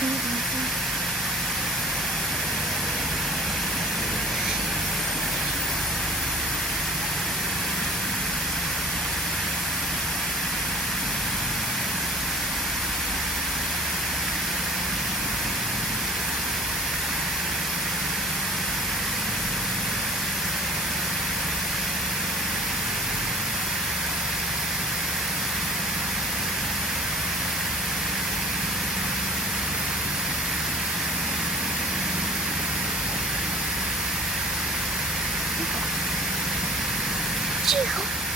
Mm-hmm. 这个。